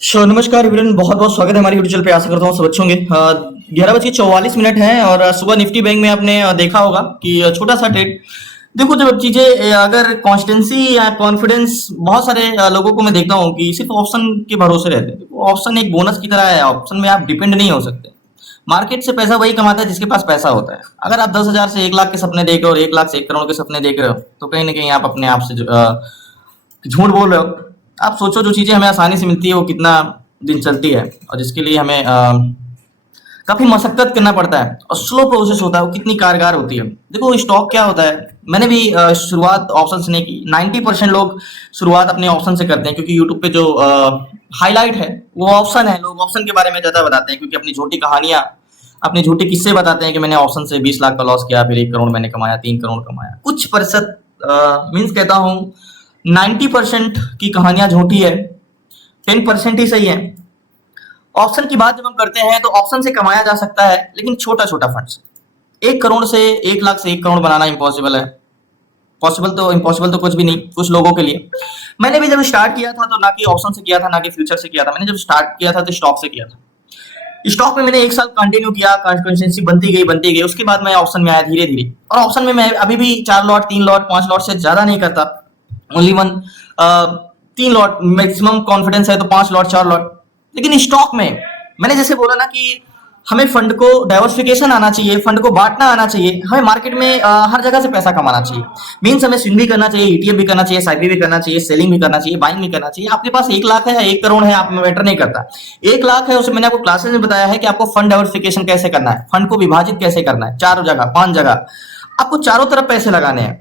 नमस्कार एवरीवन, बहुत बहुत स्वागत है हमारी यूट्यूब चैनल पे। आशा करता हूँ सब अच्छे होंगे। 11:44 है और सुबह निफ्टी बैंक में आपने देखा होगा कि छोटा सा ट्रेड। देखो, जब चीजें अगर कॉन्स्टेंसी या कॉन्फिडेंस, बहुत सारे लोगों को मैं देखता हूँ कि सिर्फ ऑप्शन के भरोसे रहते हैं। देखो, ऑप्शन एक बोनस की तरह है। ऑप्शन में आप डिपेंड नहीं हो सकते। मार्केट से पैसा वही कमाता है जिसके पास पैसा होता है। अगर आप 10,000 से 1 लाख के सपने देख रहे हो और 1 लाख से 1 करोड़ के सपने देख रहे हो, तो कहीं ना कहीं आप अपने आप से झूठ बोल रहे हो। आप सोचो, जो चीजें हमें आसानी से मिलती है वो कितना दिन चलती है, और जिसके लिए हमें काफी मशक्कत करना पड़ता है और स्लो प्रोसेस होता है, वो कितनी कारगर होती है। देखो, स्टॉक क्या होता है। मैंने भी शुरुआत ऑप्शन से नहीं की। 90% लोग शुरुआत अपने ऑप्शन से करते हैं, क्योंकि यूट्यूब पे जो हाईलाइट है वो ऑप्शन है। लोग ऑप्शन के बारे में ज्यादा बताते हैं, क्योंकि अपनी झूठी कहानियां, अपने झूठे किस्से बताते हैं कि मैंने ऑप्शन से 20 लाख का लॉस किया, फिर 1 करोड़ मैंने कमाया, 3 करोड़ कमाया। कुछ प्रतिशत मीन्स कहता हूँ 90% की कहानियां झूठी है, 10% ही सही है। ऑप्शन की बात जब हम करते हैं तो ऑप्शन से कमाया जा सकता है, लेकिन छोटा छोटा फंड से। 1 करोड़ से 1 लाख से 1 करोड़ बनाना इम्पॉसिबल है। पॉसिबल तो इम्पॉसिबल तो कुछ भी नहीं, कुछ लोगों के लिए। मैंने भी जब स्टार्ट किया था तो ना कि ऑप्शन से किया था, ना कि फ्यूचर से किया था। मैंने जब स्टार्ट किया था तो स्टॉक से किया था। स्टॉक में मैंने 1 साल कंटिन्यू किया, कंसिस्टेंसी बनती गई। उसके बाद मैं ऑप्शन में आया धीरे धीरे, और ऑप्शन में मैं अभी भी 4 लॉट, 3 लॉट, 5 लॉट से ज्यादा नहीं करता। Only one 3 lot maximum confidence है तो 5 लॉट, 4 लॉट। लेकिन स्टॉक में मैंने जैसे बोला ना कि हमें फंड को डाइवर्सिफिकेशन आना चाहिए, फंड को बांटना आना चाहिए। हमें मार्केट में हर जगह से पैसा कमाना चाहिए। मीन्स हमें स्विंग भी करना चाहिए, ईटीएफ भी करना चाहिए, एसआईपी भी करना चाहिए, सेलिंग भी करना चाहिए, बाइंग भी करना चाहिए। आपके पास 1 लाख है या 1 करोड़ है, आप में मैटर नहीं करता। 1 लाख है, उसमें मैंने आपको क्लासेस में बताया है कि आपको फंड डाइवर्सिफिकेशन कैसे करना है, फंड को विभाजित कैसे करना है। 4 जगह, 5 जगह आपको चारों तरफ पैसे लगाने हैं।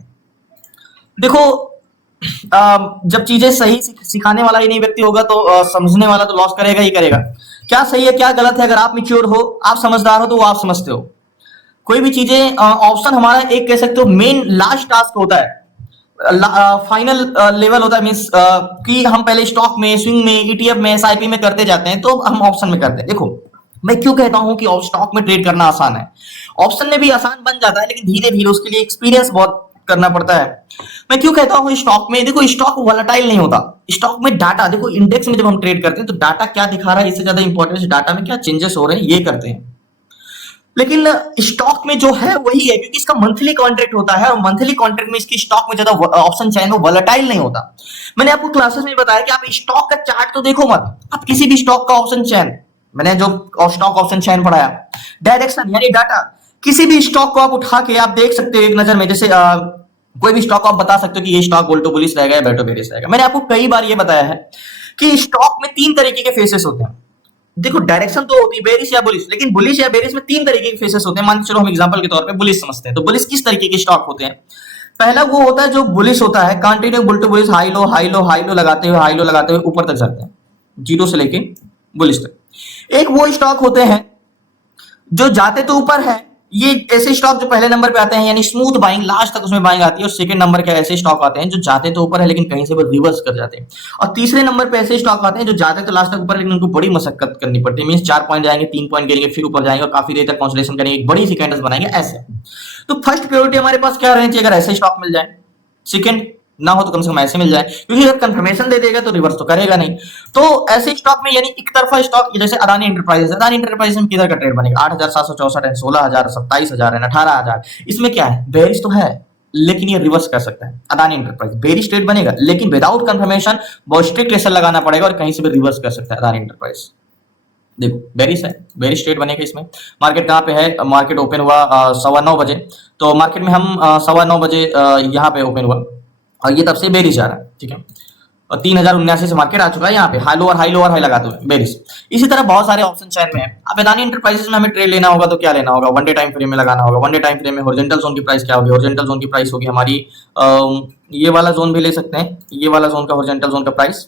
देखो, जब चीजें सही सिखाने वाला ही नहीं व्यक्ति होगा तो समझने वाला तो लॉस करेगा ही करेगा। क्या सही है क्या गलत है, अगर आप मिच्योर हो, आप समझदार हो, तो वो आप समझते हो। कोई भी चीजें ऑप्शन हमारा एक कह सकते हो मेन लास्ट टास्क होता है, फाइनल लेवल होता है। मीन्स कि हम पहले स्टॉक में, स्विंग में, ईटीएफ में, एसआईपी में करते जाते हैं, तो हम ऑप्शन में करते हैं। देखो, मैं क्यों कहता हूं कि स्टॉक में ट्रेड करना आसान है। ऑप्शन में भी आसान बन जाता है, लेकिन धीरे धीरे उसके लिए एक्सपीरियंस बहुत करना पड़ता है। मैं क्यों कहता हूं स्टॉक में, देखो स्टॉक वोलेटाइल नहीं होता। स्टॉक में डाटा, देखो इंडेक्स में जब हम ट्रेड करते हैं तो डाटा क्या दिखा रहा है, इससे ज्यादा इंपॉर्टेंस डाटा में क्या चेंजेस हो रहे हैं ये करते हैं। लेकिन स्टॉक में जो है वही है, क्योंकि इसका मंथली कॉन्ट्रैक्ट होता है, और मंथली कॉन्ट्रैक्ट में इसकी स्टॉक में ज्यादा ऑप्शन चैन में वोलेटाइल नहीं होता। मैंने आपको क्लासेस में बताया कि आप स्टॉक का चार्ट तो देखो मत, आप किसी भी स्टॉक का ऑप्शन चैन, मैंने जो स्टॉक ऑप्शन चैन पढ़ाया, डायरेक्शन यानी डाटा, किसी भी स्टॉक को आप उठा के आप देख सकते हो एक नजर में। जैसे कोई भी स्टॉक आप बता सकते हो कि ये स्टॉक बोल्टो बुलिश रहेगा या बेटो बेरिश रहेगा। मैंने आपको कई बार ये बताया है कि स्टॉक में 3 तरीके के फेसेस होते हैं। देखो, डायरेक्शन तो होती है बेरिश या बुलिश, लेकिन बुलिश या बेरिश में 3 तरीके के फेसेस होते हैं। मान के चलो हम एग्जांपल के तौर पे बुलिश समझते हैं, तो बुलिश किस तरीके के स्टॉक होते हैं। पहला वो होता है जो बुलिश होता है, कंटिन्यू बुल्टो bullish, high low high low high low लगाते हुए, हाई लो लगाते हुए ऊपर तक जाते हैं, जीरो से लेके बुलिश तक। एक वो स्टॉक होते हैं जो जाते तो ऊपर है, ये ऐसे स्टॉक जो पहले नंबर पे आते हैं, यानी स्मूथ बाइंग, लास्ट तक उसमें बाइंग आती है। और सेकंड नंबर के ऐसे स्टॉक आते हैं जो जाते तो ऊपर है लेकिन कहीं से वो रिवर्स कर जाते हैं। और तीसरे नंबर पे ऐसे स्टॉक आते हैं जो जाते तो लास्ट तक ऊपर, लेकिन उनको बड़ी मशक्कत करनी पड़ती है। मींस 4 पॉइंट जाएंगे, 3 पॉइंट गिरेंगे, फिर ऊपर जाएंगे और काफी देर तक कंसोलिडेशन करेंगे, एक बड़ी सी कैंडल्स बनाएंगे ऐसे। तो फर्स्ट प्रायोरिटी हमारे पास क्या रहनी चाहिए, अगर ऐसे स्टॉक मिल जाए। सेकंड ना हो तो कम से कम ऐसे मिल जाए, क्योंकि अगर कंफर्मेशन दे देगा तो रिवर्स तो करेगा नहीं। तो ऐसे स्टॉक में, यानी एक तरफा स्टॉक, जैसे अदानी इंटरप्राइजेस, अदानी इंटरप्राइजेस में किधर का ट्रेड बनेगा, 8,764 है, 16,000, 27,000 है, 18,000। इसमें क्या है, बेरिश तो है लेकिन ये रिवर्स कर सकता है। अदानी इंटरप्राइज बेरिश ट्रेड बनेगा, लेकिन विदाउट कंफर्मेशन बहुत स्ट्रिक्ट प्रेशर लगाना पड़ेगा और कहीं से भी रिवर्स कर सकता है अदानी इंटरप्राइज। देखो, बेरिश है, बेरिश ट्रेड बनेगा इसमें। मार्केट कहाँ पे है, मार्केट ओपन हुआ 9:15 बजे। तो मार्केट में हम 9:15 बजे यहाँ पे ओपन हुआ, और ये तब से बेरिश जा रहा है, ठीक है। और 3,079 से मार्केट आ चुका है यहाँ पे, high lower high lower high लगाते हुए बेरिश। इसी तरह बहुत सारे ऑप्शन चैन में है। अब अदानी इंटरप्राइजेस में हमें ट्रेड लेना होगा तो क्या लेना होगा, वन डे टाइम फ्रेम में लगाना होगा। वन डे टाइम फ्रेम में हॉरिजॉन्टल जोन की प्राइस क्या होगी, हॉरिजॉन्टल जोन की प्राइस होगी हमारी ये वाला जोन भी ले सकते हैं, ये वाला जोन का हॉरिजॉन्टल जोन का प्राइस,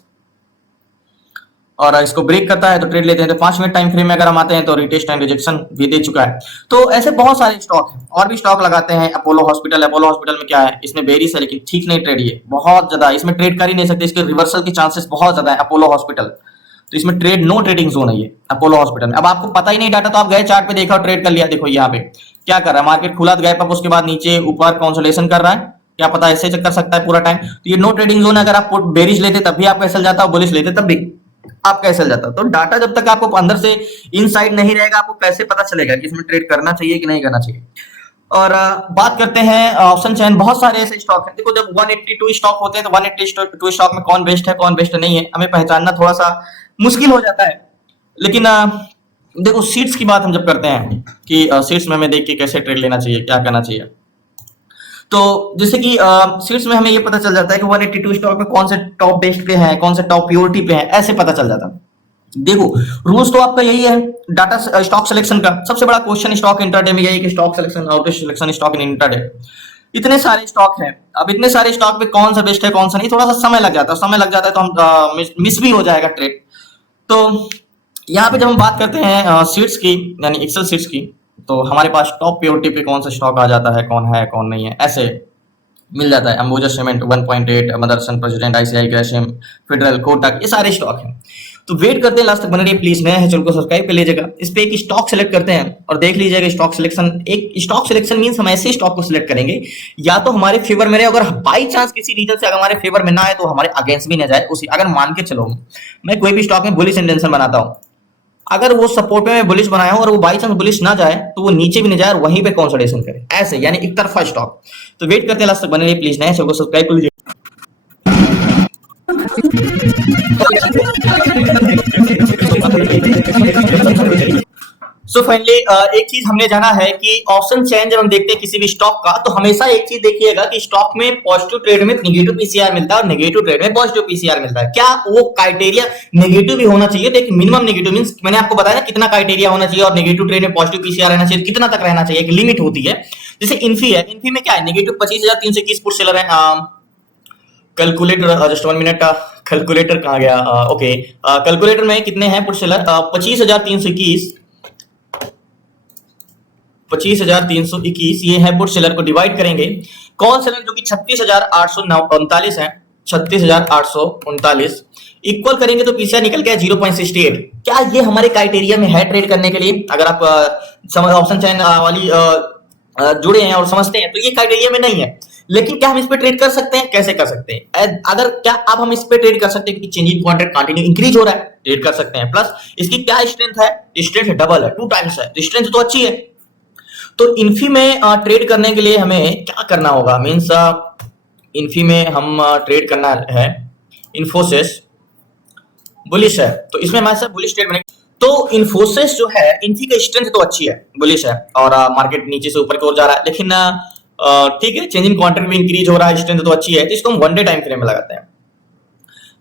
और इसको ब्रेक करता है तो ट्रेड लेते हैं। तो 5 मिनट टाइम फ्रेम में अगर हम आते हैं तो रिटेस्ट एंड रिजेक्शन भी दे चुका है। तो ऐसे बहुत सारे स्टॉक हैं, और भी स्टॉक लगाते हैं। अपोलो हॉस्पिटल, अपोलो हॉस्पिटल में क्या है, इसमें बेरिश है लेकिन ठीक नहीं ट्रेड, ये बहुत ज्यादा, इसमें ट्रेड कर ही नहीं सकते, इसके रिवर्सल के चांसेस बहुत ज्यादा है अपोलो हॉस्पिटल। तो इसमें ट्रेड नो ट्रेडिंग जोन है ये अपोलो हॉस्पिटल में। अब आपको पता ही नहीं डाटा, तो आप गए चार्ट पे देखा और ट्रेड कर लिया। देखो यहाँ पे क्या कर रहा है, मार्केट खुला गए पर उसके बाद नीचे ऊपर कंसोलिडेशन कर रहा है, क्या पता ऐसे कर सकता है पूरा टाइम। तो ये नो ट्रेडिंग जोन है। अगर आप बेरिश लेते तब भी आपका एसएल जाता, बुलिश लेते तब भी। आप कैसे चल जाता है। तो डाटा जब तक आपको अंदर से इनसाइड नहीं रहेगा, आपको कैसे पता चलेगा कि इसमें ट्रेड करना चाहिए कि नहीं करना चाहिए। और बात करते हैं ऑप्शन चैन, बहुत सारे ऐसे स्टॉक हैं। देखो जब 182 स्टॉक होते हैं तो 182 स्टॉक में कौन बेस्ट है कौन बेस्ट नहीं है हमें पहचानना थोड़ा सा मुश्किल हो जाता है। लेकिन देखो सीट्स की बात हम जब करते हैं कि सीट्स में हमें देख के कैसे ट्रेड लेना चाहिए, क्या करना चाहिए, तो जैसे कि सीट्स में हमें ये पता चल जाता है कि 182 स्टॉक में कौन से टॉप बेस्ट पे हैं, कौन से टॉप प्योरिटी पे हैं, ऐसे पता चल जाता है। देखो रूल्स तो आपका यही है डाटा स्टॉक सिलेक्शन का। सबसे बड़ा क्वेश्चन स्टॉक इंट्राडे में यही कि stock selection, how to selection stock in intraday. इतने सारे स्टॉक हैं, अब इतने सारे स्टॉक पे कौन सा बेस्ट है कौन सा नहीं, थोड़ा सा समय लग जाता है। समय लग जाता है तो हम मिस भी हो जाएगा ट्रेड। तो यहाँ पे जब हम बात करते हैं सीट्स की, यानी एक्सेल सीट्स की, तो हमारे पास टॉप प्योरिटी पे कौन सा स्टॉक आ जाता है कौन नहीं है, ऐसे मिल जाता है। Ambuja cement 1.8, Motherson, president, ICI, Grasim, federal, Kotak, ये सारे स्टॉक हैं। तो वेट करते हैं लास्ट तक बने रहिए प्लीज। नया है चैनल को सब्सक्राइब कर लीजिएगा। इस पे एक स्टॉक सेलेक्ट करते हैं और देख लीजिएगा स्टॉक सिलेक्शन। एक स्टॉक सिलेक्शन मींस हम ऐसे स्टॉक को सिलेक्ट करेंगे या तो हमारे फेवर में रहे, अगर बाई चांस किसी रीजन से अगर हमारे फेवर में ना आए तो हमारे अगेंस्ट भी ना जाए। उसी अगर मान के चलो मैं कोई भी स्टॉक में बुलिश इंटेंशन बनाता हूं, अगर वो सपोर्ट में मैं बुलिश बनाया हूं और वो बाई चांस बुलिश ना जाए तो वो नीचे भी नहीं जाए और वहीं पे कंसोलिडेशन करे, ऐसे यानी एक तरफा स्टॉक। तो वेट करते हैं लास्ट तक बने रहिए प्लीज। नया चैनल को सब्सक्राइब कर लीजिए। सो फाइनली एक चीज हमने जाना है कि ऑप्शन चेन जब हम देखते हैं किसी भी स्टॉक का, तो हमेशा एक चीज देखिएगा कि स्टॉक में पॉजिटिव ट्रेड में नेगेटिव पीसीआर मिलता है और नेगेटिव ट्रेड में पॉजिटिव पीसीआर मिलता है। क्या वो क्राइटेरिया नेगेटिव भी होना चाहिए? तो एक मिनिमम नेगेटिव मींस मैंने आपको बताया ना कितना क्राइटेरिया होना चाहिए, और नेगेटिव ट्रेड में पॉजिटिव पीसीआर रहना चाहिए कितना तक रहना चाहिए, एक लिमिट होती है। जैसे इन्फी है, इन्फी में क्या है, नेगेटिव 25,321 पुट सेलर है। कैलकुलेटर, जस्ट 1 मिनट का कैलकुलेटर कहाँ गया? ओके, कैलकुलेटर में कितने हैं पुट सेलर? 25,321 ये है पुट सेलर को डिवाइड करेंगे। कॉल सेलर जो कि 36,839 है, 36,839 इक्वल करेंगे तो पीसीआर निकल गया 0.68। क्या ये हमारे क्राइटेरिया में है ट्रेड करने के लिए? अगर आप ऑप्शन चैन वाली जुड़े हैं और समझते हैं तो ये क्राइटेरिया में नहीं है। लेकिन क्या हम इस पे ट्रेड कर सकते हैं? कैसे कर सकते हैं? अगर क्या अब हम इस पे ट्रेड कर सकते हैं क्योंकि चेंजिंग कॉन्ट्रैक्ट कंटिन्यू इंक्रीज हो रहा है, ट्रेड कर सकते हैं। प्लस इसकी क्या स्ट्रेंथ है? स्ट्रेंथ डबल है, 2 टाइम्स है, स्ट्रेंथ तो अच्छी है। तो इन्फी में ट्रेड करने के लिए हमें क्या करना होगा? मींस इन्फी में हम ट्रेड करना है, इन्फोसिस बुलिश है तो इसमें हमारे साथ बुलिश ट्रेड बनेगा। तो इन्फोसिस जो है, इन्फी का स्ट्रेंथ तो अच्छी है, बुलिश है और मार्केट नीचे से ऊपर की ओर जा रहा है, लेकिन ठीक है चेंजिंग कॉन्ट्रैक्ट भी इंक्रीज हो रहा है, स्ट्रेंथ तो अच्छी है, तो इसको हम 1 डे टाइम फ्रेम में लगाते हैं।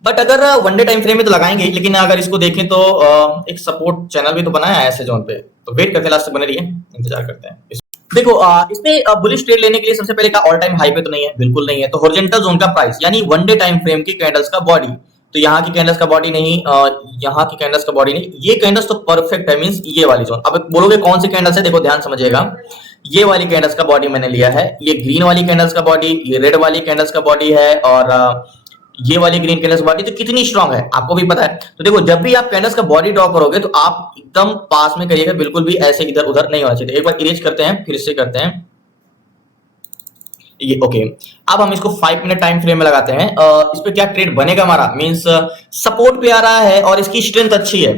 बट अगर 1 डे टाइम फ्रेम में तो लगाएंगे, लेकिन अगर इसको देखें तो एक सपोर्ट चैनल भी तो बनाया है ऐसे जोन पे। तो वेट करते हैं लास्ट तक बने रहिए, इंतजार करते हैं। देखो इसमें बुलिश ट्रेड लेने के लिए सबसे पहले का ऑल टाइम हाई पे तो नहीं है, बिल्कुल नहीं है। तो हॉरिजॉन्टल जोन का प्राइस यानी 1 डे टाइम फ्रेम की कैंडल्स का बॉडी, तो यहाँ की कैंडल्स का बॉडी नहीं, यहाँ की कैंडल्स का बॉडी नहीं, ये कैंडल्स तो परफेक्ट है, मींस ये वाली जोन। अब बोलोगे कौन सी कैंडल्स है? देखो ध्यान समझिएगा, ये वाली कैंडल्स का बॉडी मैंने लिया है, ये ग्रीन वाली कैंडल्स का बॉडी, ये रेड वाली कैंडल्स का बॉडी है, और ये वाली ग्रीन कैंडल्स बॉडी तो कितनी स्ट्रांग है आपको भी पता है। तो देखो जब भी आप कैंडल्स का बॉडी ड्रॉ करोगे तो आप एकदम पास में करिएगा, बिल्कुल भी ऐसे इधर उधर नहीं होना चाहिए। एक बार इरेज करते हैं, फिर से करते हैं ये। ओके, अब हम इसको 5 मिनट टाइम फ्रेम में लगाते हैं। इस पे क्या ट्रेड बनेगा हमारा? मींस सपोर्ट पे आ रहा है और इसकी स्ट्रेंथ अच्छी है।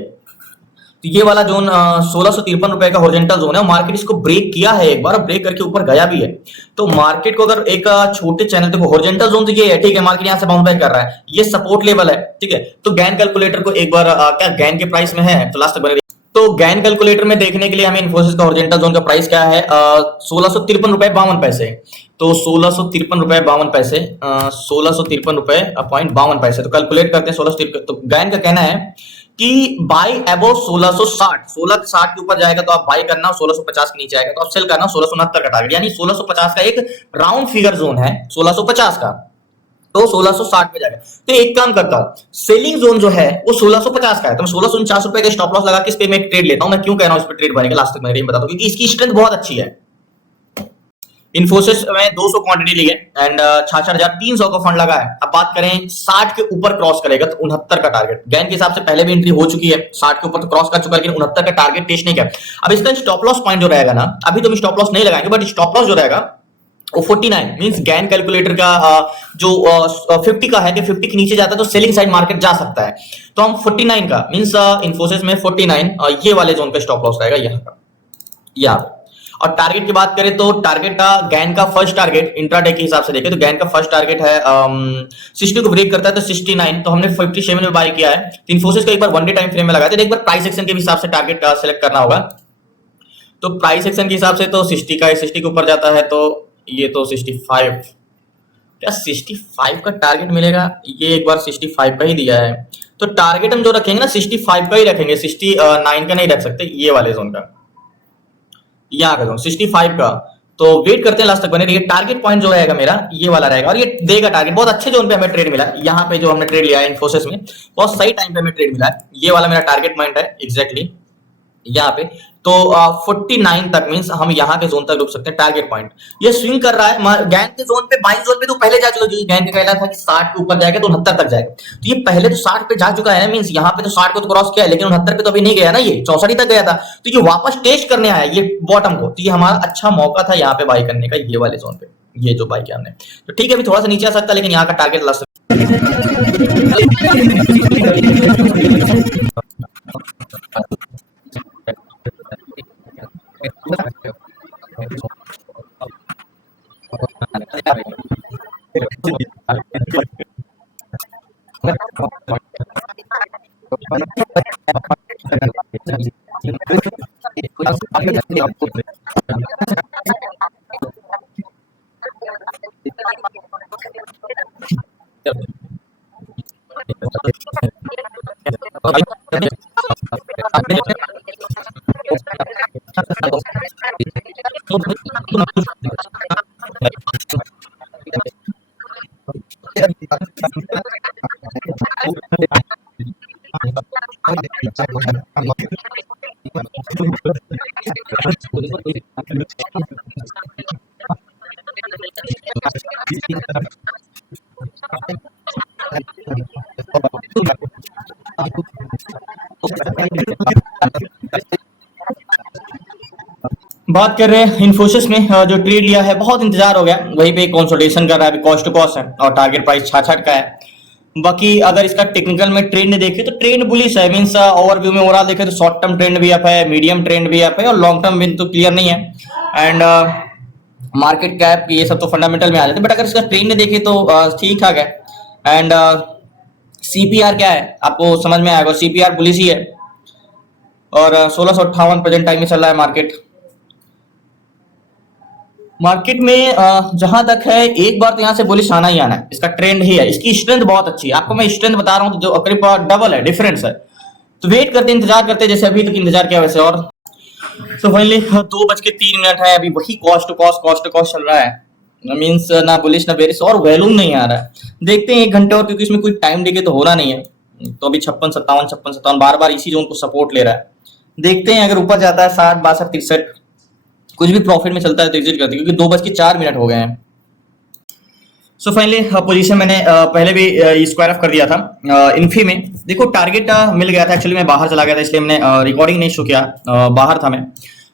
तो ये वाला जोन 1653 रुपए का हॉरिजॉन्टल जोन है, मार्केट इसको ब्रेक किया है एक बार, ब्रेक करके ऊपर गया भी है। तो मार्केट को अगर एक छोटे चैनल, देखो हॉरिजॉन्टल जोन तो ये है, ठीक है, मार्केट यहां से बाउंस बैक कर रहा है, ये सपोर्ट लेवल है, ठीक है। तो गैन कैलकुलेटर को एक बार क्या गैन के प्राइस में है तो लास्ट तक बने। तो गैन कैलकुलेटर में देखने के लिए हमें इन्फोसिस का हॉरिजॉन्टल जोन का प्राइस क्या है? 1653 रुपए 52 पैसे। तो 1653 रुपए 52 पैसे, 1653 रुपए 52 पैसे। तो कैलकुलेट करते हैं 1653। तो गैन का कहना है कि बाई अबव 1660, 1660 के ऊपर जाएगा तो आप बाई करना, 1650 के नीचे आएगा तो आप सेल करना, 1669 का टारगेट, यानी 1650 का एक राउंड फिगर जोन है 1650 का, तो 1660 पे जाएगा। तो एक काम करता हूं, सेलिंग जोन जो है वो 1650 का है, तो मैं 1649 रुपए का स्टॉप लॉस लगा के इस पे मैं ट्रेड लेता हूं। मैं क्यों कह रहा हूं इस पे ट्रेड बनेगा, लास्ट तक मैं बताता हूं, क्योंकि इसकी स्ट्रेंथ बहुत अच्छी है। इन्फोसिस में 200 क्वांटिटी ली है एंड 66,300 का फंड लगा है। अब बात करें 60 के ऊपर क्रॉस करेगा तो 69 का टारगेट, गैन के हिसाब से पहले भी एंट्री हो चुकी है, 60 के ऊपर तो क्रॉस कर चुका है, लेकिन 69 का टारगेट टेस्ट नहीं किया। अब इसका स्टॉप लॉस पॉइंट जो रहेगा ना, अभी तो हम स्टॉप लॉस नहीं लगाएंगे, बट स्टॉप लॉस जो रहेगा वो 49 मींस गैन कैलकुलेटर का जो 50 का है कि 50 के नीचे जाता है तो सेलिंग साइड मार्केट जा सकता है, तो हम 49 का मींस इन्फोसिस में 49 ये वाले जोन पे स्टॉप लॉस रहेगा यहाँ का, यहाँ पे। और टारगेट की बात करें तो टारगेट का गैन का फर्स्ट टारगेट इंट्राडे के हिसाब से देखें तो गैन का फर्स्ट टारगेट है 60 को ब्रेक करता है तो 69, तो हमने 57 में बाय किया है। तो इन्फोसिस को एक बार 1 डे टाइम फ्रेम में लगाते हैं, एक बार प्राइस एक्शन के हिसाब से टारगेट सेलेक्ट करना होगा। तो प्राइस एक्शन के हिसाब से तो 60 का 60 के ऊपर जाता है तो ये तो 65, क्या 65 का टारगेट मिलेगा, ये एक बार 65 का ही दिया है, तो टारगेट हम जो रखेंगे ना 65 का ही रखेंगे, 69 का नहीं रख सकते, ये वाले जोन का, यहाँ का जोन 65 का। तो वेट करते हैं लास्ट तक बने रहिए। टारगेट पॉइंट जो रहेगा मेरा ये वाला रहेगा और ये देगा टारगेट। बहुत अच्छे जोन पे हमें ट्रेड मिला है, यहाँ पे जो हमने ट्रेड लिया है इन्फोसिस में बहुत सही टाइम पे हमें ट्रेड मिला है, ये वाला मेरा टारगेट पॉइंट है एग्जैक्टली यहाँ पे। तो 49 तक मींस हम यहाँ के जोन तक रुक सकते हैं टारगेट पॉइंट। ये स्विंग कर रहा है गैन के जोन पे, बाइंग जोन पे तो पहले जा चुका, क्योंकि गैन का कहना था कि 60 के ऊपर जाएगा तो 69 तक जाएगा, तो ये पहले तो 60 पे जा चुका है ना, मींस यहाँ पे तो 60 को तो क्रॉस किया है लेकिन 69 पे तो अभी नहीं गया ना, ये 64 तक गया था, तो ये वापस टेस्ट करने आया ये बॉटम को, तो ये हमारा अच्छा मौका था यहाँ पे बाई करने का, ये वाले जोन पे ये जो बाई किया हमने। तो ठीक है अभी थोड़ा सा नीचे आ सकता है लेकिन यहाँ का टारगेट लास्ट बात कर रहे हैं इन्फोसिस में जो ट्रेड लिया है बहुत इंतजार हो गया, वहीं पे कंसोलिडेशन कर रहा है, अभी कॉस्ट टू कॉस्ट है और टारगेट प्राइस 66 का है। बाकी अगर इसका टेक्निकल में ट्रेंड देखें तो ट्रेंड बुलिश है, मींस ओवरव्यू में ओवरऑल देखें तो शॉर्ट टर्म ट्रेंड भी अप है, मीडियम ट्रेंड भी अप है और लॉन्ग टर्म विन तो क्लियर नहीं है। एंड मार्केट कैप ये सब तो फंडामेंटल में आ जाते हैं, बट अगर इसका ट्रेंड देखें तो ठीक ठाक है। एंड सीपीआर क्या है आपको समझ में आएगा, सीपीआर बुलिश ही है और 1658 प्रेजेंट टाइम में चल रहा है मार्केट। मार्केट में जहां तक है एक बार तो यहाँ से बुलिश आना ही आना है, इसका ट्रेंड ही है, इसकी स्ट्रेंथ बहुत अच्छी है, आपको मैं स्ट्रेंथ बता रहा हूँ तो जो करीब डबल है, डिफरेंस है। तो वेट करते इंतजार करते जैसे अभी तक इंतजार किया वैसे। और तो फाइनली 2:03 है, अभी वही कॉस्ट टू कॉस्ट चल रहा है, मींस ना बुलिश ना बेरिश और वैल्यूम नहीं आ रहा है। देखते हैं 1 घंटे और, क्योंकि इसमें कोई टाइम डिके तो होना नहीं है, तो अभी 56-57 बार बार इसी जोन को सपोर्ट ले रहा है। देखते हैं अगर ऊपर जाता है 60 62 63 कुछ भी प्रॉफिट में चलता है तो एग्जिट करते हैं, क्योंकि 2:04 हो गए हैं। सो फाइनली पोजीशन मैंने पहले भी स्क्वायर ऑफ कर दिया था इन्फी में। देखो टारगेट मिल गया था, एक्चुअली मैं बाहर चला गया था इसलिए मैंने रिकॉर्डिंग नहीं शो किया, बाहर था मैं,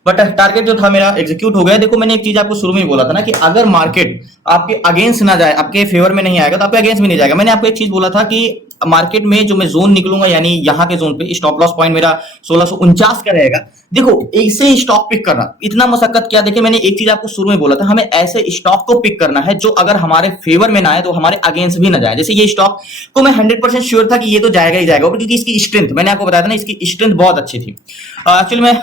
बट टारगेट जो था मेरा एग्जीक्यूट हो गया। देखो मैंने एक चीज आपको शुरू में ही बोला था ना कि अगर मार्केट आपके अगेंस्ट ना जाए, आपके फेवर में नहीं आएगा तो आपके अगेंस्ट भी नहीं जाएगा। मैंने आपको एक चीज बोला था कि मार्केट में जो मैं जोन निकलूंगा यानी यहाँ के जोन पे स्टॉप लॉस पॉइंट मेरा 1649 का रहेगा। देखो ऐसे स्टॉक पिक करना इतना मशक्कत क्या, देखिए मैंने एक चीज आपको शुरू में बोला था, हमें ऐसे स्टॉक को पिक करना है जो अगर हमारे फेवर में ना आए तो हमारे अगेंस्ट भी ना जाए। जैसे ये स्टॉक को मैं 100% श्योर था कि ये तो जाएगा ही जाएगा, क्योंकि इसकी स्ट्रेंथ मैंने आपको बताया था ना, इसकी स्ट्रेंथ बहुत अच्छी थी। एक्चुअली मैं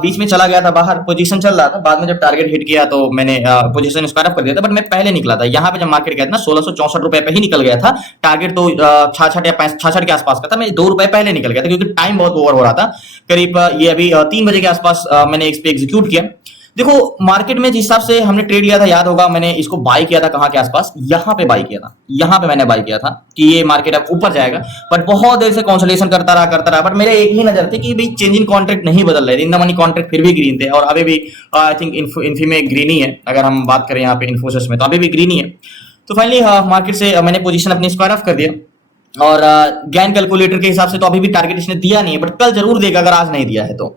बीच में चला गया था बाहर, पोजीशन चल रहा था, बाद में जब टारगेट हिट किया तो मैंने पोजीशन स्क्वायर अप कर दिया था, बट मैं पहले निकला था यहाँ पे जब मार्केट गया था ना 1664 रुपए पे ही निकल गया था। टारगेट तो 66 या 66 के आसपास का था, मैं 2 रुपए पहले निकल गया था क्योंकि टाइम बहुत ओवर हो रहा था। करीब ये अभी 3 बजे के आसपास मैंने इस पे एग्जीक्यूट किया। देखो मार्केट में जिस हिसाब से हमने ट्रेड लिया था, याद होगा मैंने इसको बाय किया था कहां के आसपास, यहां पे बाय किया था, यहां पे मैंने बाय किया था कि ये मार्केट अब ऊपर जाएगा, बट बहुत देर से कंसोलिडेशन करता रहा, बट मेरे एक ही नजर थी कि भाई चेंजिंग कॉन्ट्रैक्ट नहीं बदल रहे, इन द मनी कॉन्ट्रैक्ट फिर भी ग्रीन थे और अभी भी आई थिंक इन्फी में ग्रीन ही है। अगर हम बात करें यहाँ पे इन्फोसिस में तो अभी भी ग्रीन ही है। तो फाइनली मार्केट से मैंने पोजीशन अपनी स्क्वायर ऑफ कर दिया और गैन कैलकुलेटर के हिसाब से तो अभी भी टारगेट इसने दिया नहीं है, बट कल जरूर देगा अगर आज नहीं दिया है तो।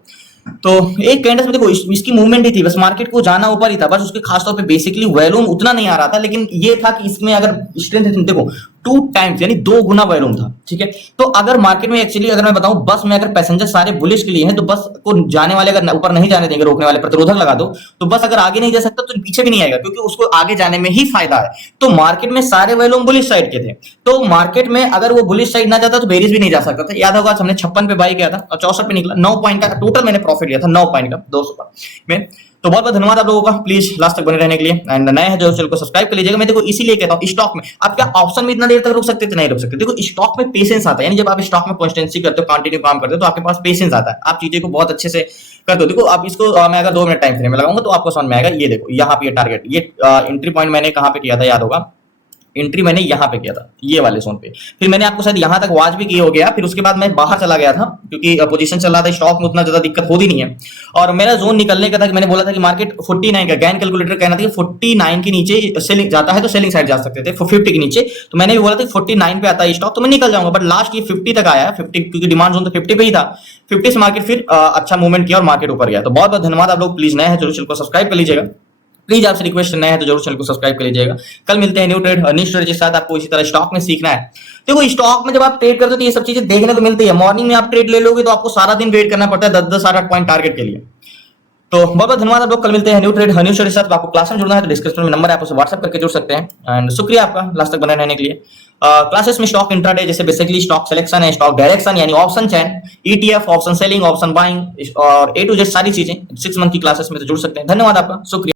तो एक कैंडल्स में देखो इसकी मूवमेंट ही थी, बस मार्केट को जाना ऊपर ही था, बस उसके खास तौर पे बेसिकली वॉल्यूम उतना नहीं आ रहा था, लेकिन ये था कि इसमें अगर स्ट्रेंथ देखो 2 टाइम्स यानी 2 गुना वॉल्यूम था, ठीक है। तो अगर मार्केट में एक्चुअली अगर मैं बताऊं बस में अगर पैसेंजर सारे बुलिश के लिए हैं तो बस को जाने वाले अगर ऊपर नहीं जाने देंगे, रोकने वाले प्रतिरोधक लगा दो, तो बस अगर आगे नहीं जा सकता तो पीछे भी नहीं आएगा, क्योंकि उसको आगे जाने में ही फायदा है। तो मार्केट में सारे वॉल्यूम बुलिश साइड के थे, तो मार्केट में अगर वो बुलिश साइड ना जाता तो बेरिश भी नहीं जा सकता था। याद होगा हमने 56 पे बाई किया था और 64 पे निकला, 9 पॉइंट का टोटल मैंने प्रॉफिट लिया था, 9 पॉइंट का 200 का में। तो बहुत बहुत धन्यवाद आप लोगों का, प्लीज लास्ट तक बने रहने के लिए, एंड नए हैं जो चैनल को सब्सक्राइब कर लीजिएगा। मैं देखो इसीलिए कहता हूं स्टॉक में आप क्या ऑप्शन में इतना देर तक रुक सकते थे, नहीं रुक सकते। देखो स्टॉक में पेशेंस आता है, यानी जब आप स्टॉक में कॉन्स्टेंसी करते हो, कंटिन्यू काम करते हो, तो आपके पास पेशेंस आता है, आप चीजें को बहुत अच्छे से करते हो। देखो आप इसको मैं अगर 2 मिनट टाइम फ्रेम में लगाऊंगा तो आपको समझ में आएगा। ये देखो यहाँ पे टारगेट, ये एंट्री पॉइंट मैंने कहां पे किया था, याद होगा एंट्री मैंने यहाँ पे किया था, ये वाले जोन पे, फिर मैंने आपको शायद यहाँ तक वॉच भी की हो गया, फिर उसके बाद मैं बाहर चला गया था क्योंकि पोजीशन चल रहा था, स्टॉक में उतना ज्यादा दिक्कत होती नहीं है। और मेरा जोन निकलने का था कि मैंने बोला था कि मार्केट 49 का गैन कैलकुलेटर कहना था कि 49 के नीचे सेलिंग जाता है तो सेलिंग साइड जा सकते थे, 50 के नीचे। तो मैंने भी बोला था 49 पे आता है स्टॉक तो मैं निकल जाऊंगा, बट लास्ट ये 50 तक आया, 50 क्योंकि डिमांड जोन तो 50 पे ही था। 50 से मार्केट फिर अच्छा मूवमेंट किया और मार्केट ऊपर गया। तो बहुत बहुत धन्यवाद आप लोग, प्लीज नए हैं जरूर चैनल को सब्सक्राइब कर लीजिएगा, प्लीज आपसे रिक्वेस्ट नया है तो जरूर चैनल को सब्सक्राइब कर लीजिएगा। कल मिलते हैं न्यू ट्रेड न्यू स्ट्रेटजी के साथ। आपको इसी तरह स्टॉक में सीखना है। देखो स्टॉक में जब आप ट्रेड करते हो तो ये सब चीजें देखने को मिलती है। मॉर्निंग में आप ट्रेड ले लोगे तो आपको सारा दिन वेट करना पड़ता है 10-10 8-8 पॉइंट टारगेट के लिए। तो बहुत बहुत धन्यवाद आप लोग, कल मिलते हैं न्यू ट्रेड न्यू स्ट्रेटजी के साथ। आपको क्लास में जुड़ना है तो डिस्क्रिप्शन में नंबर है, आप उसे व्हाट्सएप करके जुड़ सकते हैं। एंड शुक्रिया आपका लास्ट तक बने रहने के लिए। क्लासेस में स्टॉक इंट्राडे जैसे बेसिकली स्टॉक सिलेक्शन है, स्टॉक डायरेक्शन यानी ऑप्शन चैन, ETF, option selling, option buying और A to Z सारी चीजें 6 मंथ की क्लासेस में तो जुड़ सकते हैं। धन्यवाद आपका, शुक्रिया।